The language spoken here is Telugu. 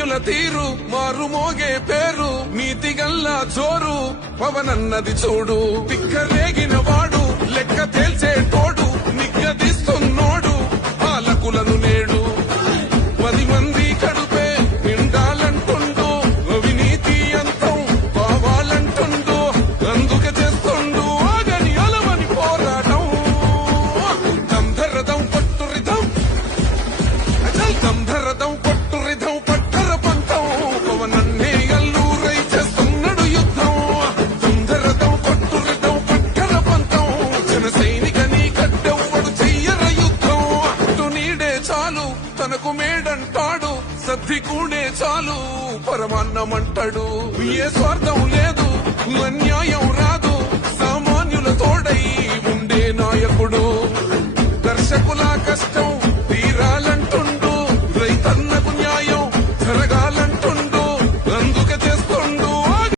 మహనీయుల తీరు మారుమోగే పేరు నీతిగల్లా జోరు పవనన్నది చూడు తిక్కరేగిన వాడు లెక్క తేల్చే తోడు నిగ్గదీస్తున్నోడు పాలకులను నేడు 10 మంది కడుపే నిండాలంటుండు అవినీతి అంతం కావాలంటుండు అందుకే చేస్తుండు ఆగని అలవని పోరాటం దంధరదం పట్టురిదం అచల్ దంధరదం పట్టురిదం పట్టర పంతం పవనన్నే గల్లూరై చేస్తున్నాడు యుద్ధం దంధరదం పట్టురిదం పట్టర పంతం జన సైనిక నీ కట్టెవ్వడు చెయ్యర యుద్ధం అటు నీడే చాలు తనకు మేడంటాడు సద్ది కూడే చాలు పరమాన్నమంటాడు ఏ స్వార్థం లేదు అన్యాయం రాదు సామాన్యుల తోడై ఉండే నాయకుడు దర్శకుల కష్టం